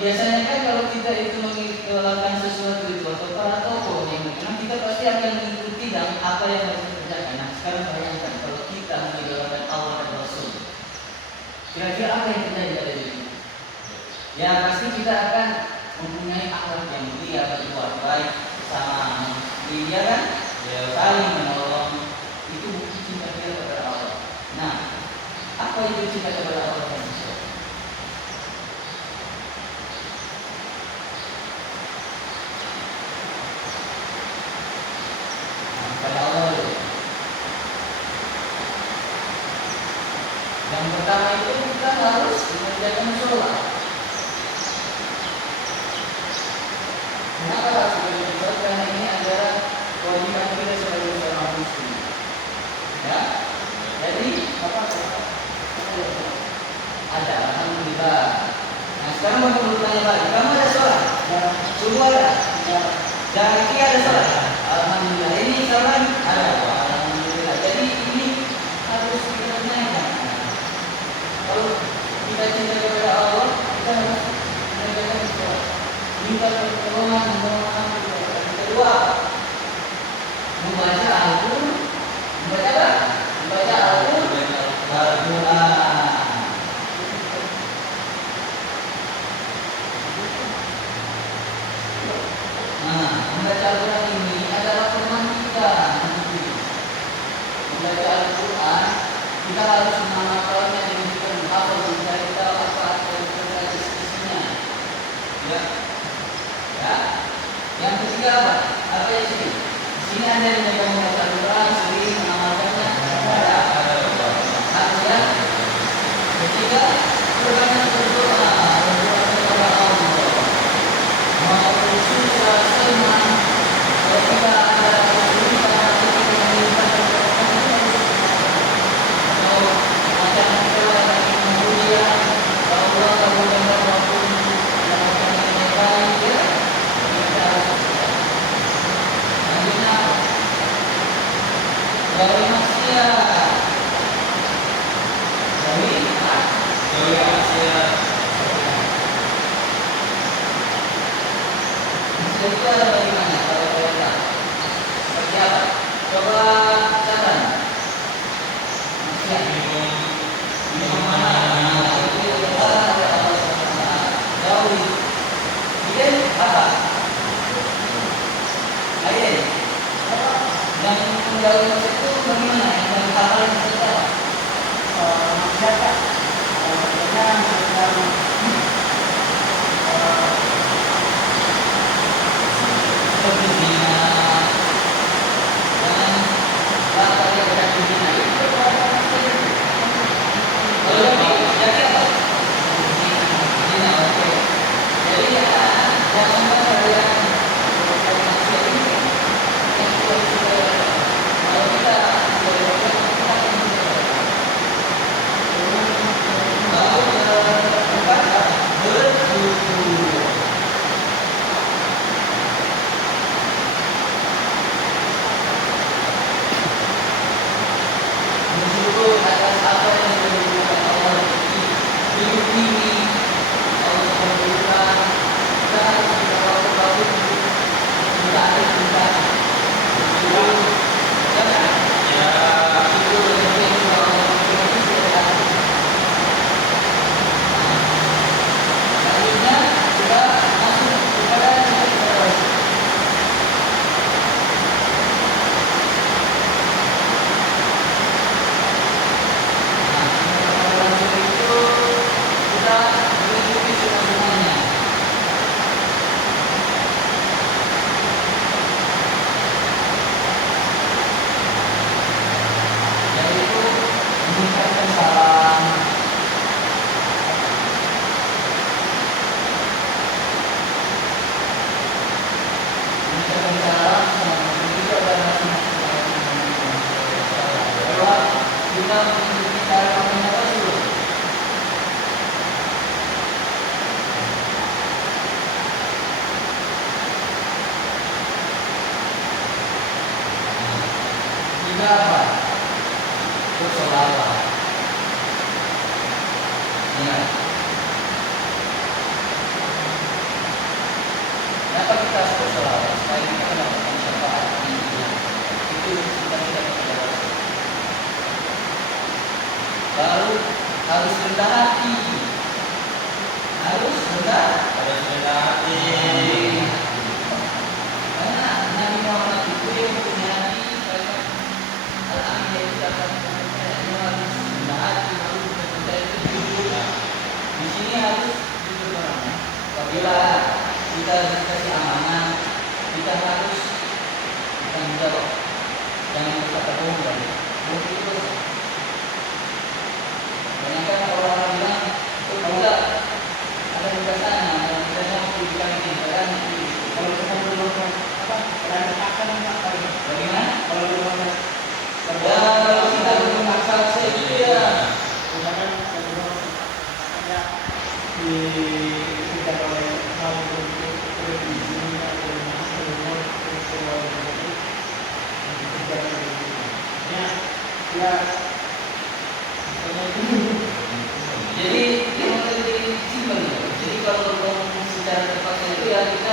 Biasanya kan kalau kita itu melakukan sesuatu itu atau para tokoh yang memang kita pasti akan mengikuti dan apa yang harus dikerjakan. Nah, sekarang bayangkan kalau kita mengidolakan Allah dan Rasul, kira-kira apa yang terjadi pada diri kita? Ya pasti kita akan mempunyai akhlak yang mulia, berbuat baik sama dia kan, saling menolong. Itu bukti cinta kita kepada Allah. Nah, apa itu cinta kepada Allah dan Rasul? Pada Allah dulu. Yang pertama itu kita harus mengerjakan sholat. Kenapa harus mengerjakan sholat? Karena ini adalah kewajiban kita sebagai seorang muslim. Ya, jadi apa? Ada, alhamdulillah. Nah sekarang mau bertanya lagi, kamu ada sholat? Subuh ada? Jaki ada sholat? Alhamdulillah. Ini sholat ada? Alhamdulillah. Jadi ini harus kita tanyakan. Kalau kita cinta kepada Allah, minta pertolongan yang kedua membaca Al-Quran, membaca apa? Membaca Al-Quran. Nah, membaca Al-Quran ini adalah teman kita. Membaca Al-Quran kita harus menghafalnya dengan kita menghafal mencari tahu apa isinya. Ya. Ya. Yang ketiga apa? Apa yang sini? Sini ada yang membaca Al-Quran, sering mengamalkannya. Ada. Satu ya. Ketiga, berbanyak berdoa. Berdoa kepada Allah. Mau susah senang. Kalau kita ada kesulitan, kita meminta atau macam kita lagi mengujian, Allah tahu benar maupun melakukan yang baik ya. Kita selanjutnya jauhi maksiat. Jauhi maksiat. Maksiat itu bagaimana kalau kita seperti apa? Coba catat. Maksiat jauhi. Kemudian apa? Ayo. Yang menjauhi maksiat itu bagaimana? Yang hal-hal yang seperti apa? Maksiat seperti zina, dan apa yang berarti zina itu kalau jadi apa? Zina, oke. Jadi jangan berkaitan dengan maksiat ini. Yang kalau kita berbuat kita lalu keempat bersyukur. Bersyukur atas apa yang sudah diberikan Allah hidup ini. Allah sudah berikan kita harus berdoa kita ada kita bersyukur ya itu yang Allah berikan. Selanjutnya kita masuk kepada yaitu mengucapkan salam, itu adalah kedua kita mengikuti cara pamannya Rasul. Tiga apa? Bersolawat. Ya. Kenapa kita harus bersolawat? Supaya kita mendapatkan syafaat ini. Itu kita tidak bersolawat. Lalu harus rendah hati. Harus rendah hati. Karena Nabi Muhammad itu yang punya hati banyak hal yang diucapkan harus rendah hati, harus berpercaya jujur. Di sini harus jujur orangnya. Apabila kita dikasih amanah, kita harus bertanggung jawab. Jangan berkata bohong lagi. Bohong itu dosa. Banyak orang bilang itu enggak ada batasannya, ada batasannya di kantin. Kalau kita berbohong apa? Akan bagaimana? Kalau berbohong kalau kita berbohong saksi itu ya. Misalkan ada di kita oleh hal di sini atau ya. Jadi yang lebih simpel. Jadi kalau secara terpaksa itu ya kita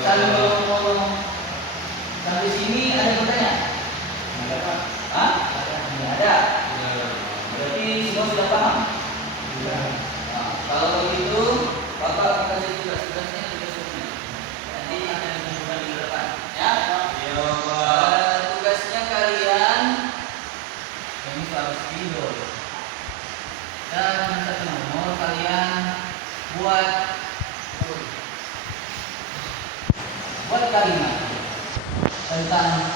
Saling dorong-dorong. Sampai sini ada pertanyaan? Ada Pak. Hah? Tidak ada. Berarti semua sudah paham? Sudah. Nah, kalau begitu, Bapak akan kasih tugas-tugasnya. Nanti akan ditentukan di depan. Ya? Iya Pak. Tugasnya kalian ini harus tidur. Dan satu nomor kalian buat kalimat tentang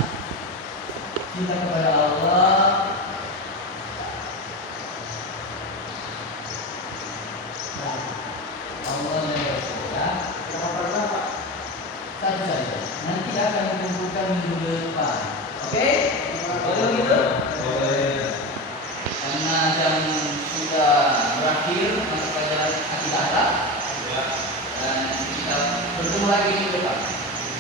cinta kepada Allah. Allah dan Rasulullah. Satu saja. Nanti akan dikumpulkan minggu depan. Oke? Boleh gitu? Boleh. Karena jam sudah berakhir masa pelajaran akidah Arab. Ya. Dan kita bertemu lagi minggu depan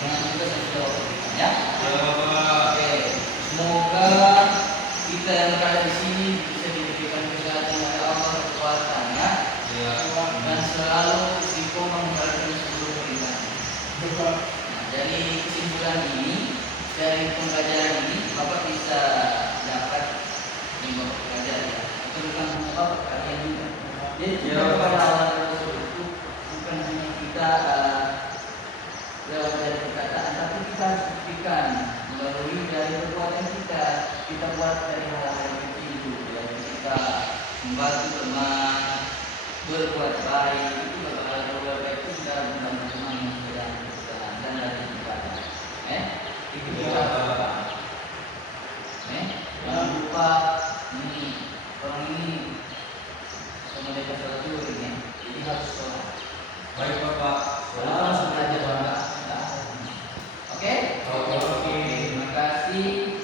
dengan tugas yang sudah berikan, ya. Ya Pak. Oke. Semoga kita yang berada di sini bisa diberikan kesehatan oleh Allah kekuatan, ya. Ya. Dan selalu istiqomah menjalankan seluruh perintah. Nah, dari kesimpulan ini, dari pembelajaran ini, Bapak bisa dapat yang Bapak pelajari, ya. Itu bukan hanya Bapak, kalian juga. Jadi cinta kepada Allah dan Rasul itu bukan hanya kita lewat dari perkataan, tapi kita harus buktikan melalui dari perbuatan kita. Kita buat dari hal-hal yang kecil itu, ya. Kita membantu teman, berbuat baik, itu hal-hal keluarga itu sudah membantu teman yang sedang berjalan dan dari ibadah. Itu kita lakukan. Jangan lupa ini orang ini sama mereka salat dulu ini, jadi harus sholat. Baik Bapak. Sholat sengaja Bapak. Oke? Oke. Terima kasih.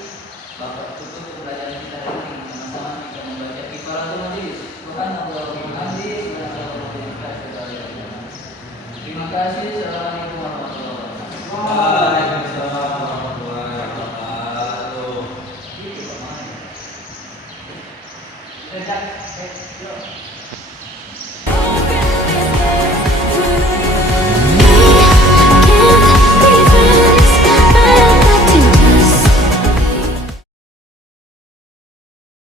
Bapak tutup pembelajaran kita hari ini. Sama-sama kita membaca kifaratul majlis. Subhanallah wa bihamdihi, subhanallah wa bihamdihi. Terima kasih. Assalamualaikum warahmatullahi wabarakatuh. Waalaikumsalam warahmatullahi wabarakatuh. Gitu kemana? Sejak, yuk.